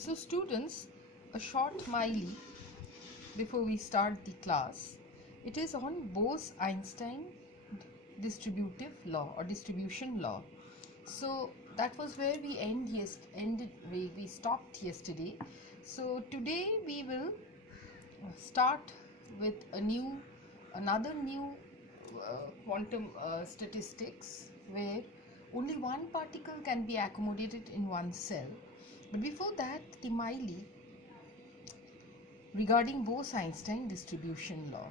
So students, a short mile before we start the class. It is on Bose-Einstein distributive law or distribution law. So that was where we we stopped yesterday. So today we will start with another new quantum statistics where only one particle can be accommodated in one cell. But before that, the Miley regarding Bose-Einstein distribution law.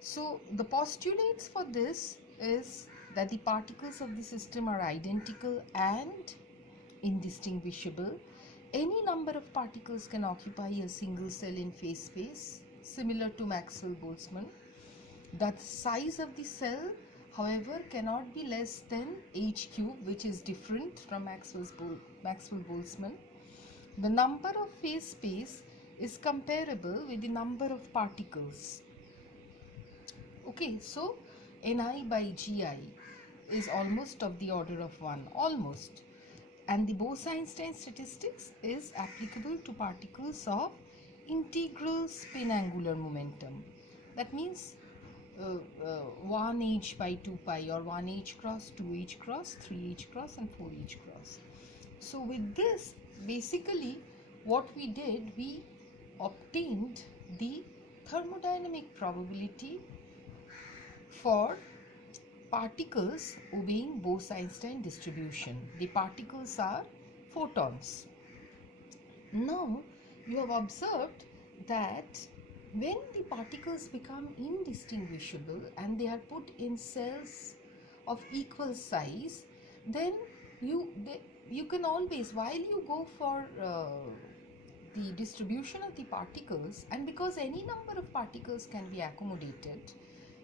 So the postulates for this is that the particles of the system are identical and indistinguishable. Any number of particles can occupy a single cell in phase space, similar to Maxwell-Boltzmann. The size of the cell, however, cannot be less than h cube, which is different from Maxwell-Boltzmann. The number of phase space is comparable with the number of particles. Okay, so Ni by Gi is almost of the order of 1, almost. And the Bose-Einstein statistics is applicable to particles of integral spin angular momentum. That means 1h by 2 pi, or 1h cross, 2h cross, 3h cross and 4h cross. So with this, basically what we did, we obtained the thermodynamic probability for particles obeying Bose-Einstein distribution. The particles are photons. Now you have observed that when the particles become indistinguishable and they are put in cells of equal size, then you can always, while you go for the distribution of the particles, and because any number of particles can be accommodated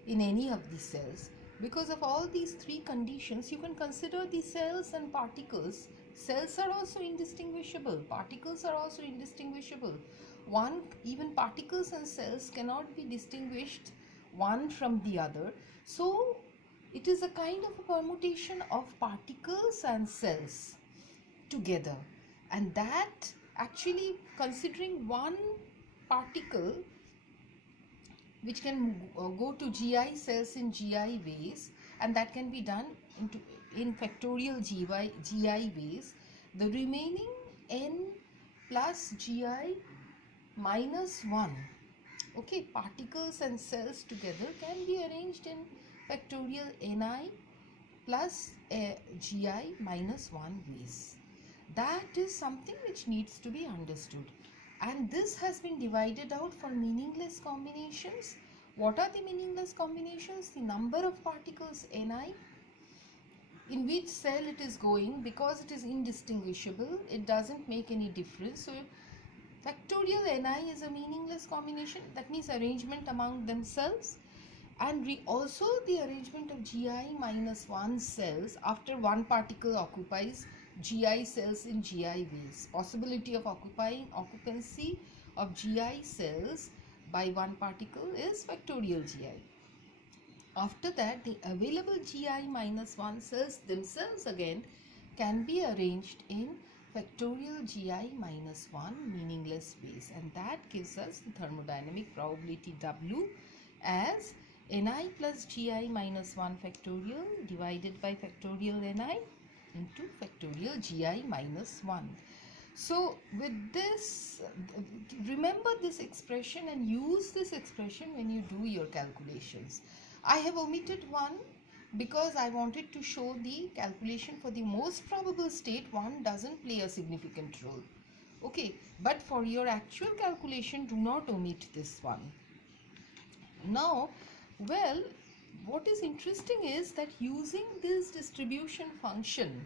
in any of the cells, because of all these three conditions, you can consider the cells and particles. Cells are also indistinguishable, particles are also indistinguishable. Even particles and cells cannot be distinguished one from the other. So it is a kind of a permutation of particles and cells together, and that actually, considering one particle which can go to Gi cells in Gi ways, and that can be done in factorial Gi ways, the remaining n plus Gi minus 1, okay, particles and cells together can be arranged in factorial Ni plus Gi minus 1 ways. That is something which needs to be understood, and this has been divided out for meaningless combinations. What are the meaningless combinations? The number of particles Ni, in which cell it is going, because it is indistinguishable, it doesn't make any difference. So factorial Ni is a meaningless combination, that means arrangement among themselves, and also the arrangement of Gi minus 1 cells after one particle occupies Gi cells in Gi ways. Possibility of occupancy of Gi cells by one particle is factorial Gi. After that, the available Gi minus 1 cells themselves again can be arranged in factorial Gi minus 1 meaningless ways, and that gives us the thermodynamic probability W as Ni plus Gi minus 1 factorial divided by factorial Ni into factorial Gi minus 1. So with this, remember this expression and use this expression when you do your calculations. I have omitted one because I wanted to show the calculation for the most probable state. One doesn't play a significant role, okay, but for your actual calculation, do not omit this one. Now, well, what is interesting is that using this distribution function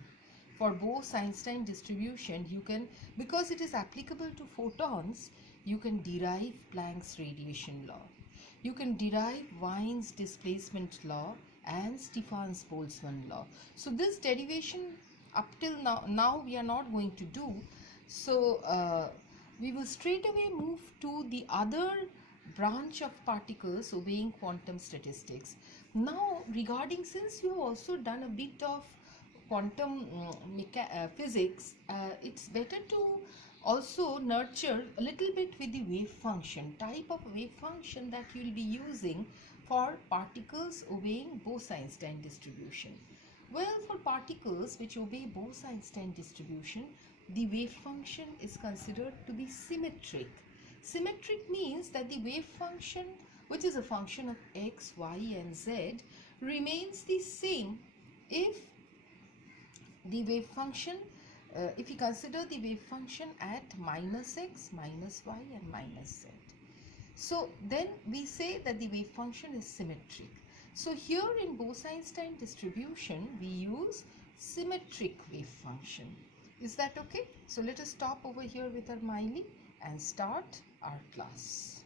for Bose-Einstein distribution, you can, because it is applicable to photons, you can derive Planck's radiation law. You can derive Wien's displacement law and Stefan's Boltzmann law. So this derivation up till now we are not going to do. So we will straight away move to the other branch of particles obeying quantum statistics. Now, regarding, since you have also done a bit of quantum physics, it's better to also nurture a little bit with the wave function, type of wave function that you will be using for particles obeying Bose-Einstein distribution. Well, for particles which obey Bose-Einstein distribution, the wave function is considered to be symmetric. Symmetric means that the wave function, which is a function of x, y and z, remains the same if the wave function, if we consider the wave function at minus x, minus y and minus z. So then we say that the wave function is symmetric. So here in Bose-Einstein distribution, we use symmetric wave function. Is that okay? So let us stop over here with our Miley and start our class.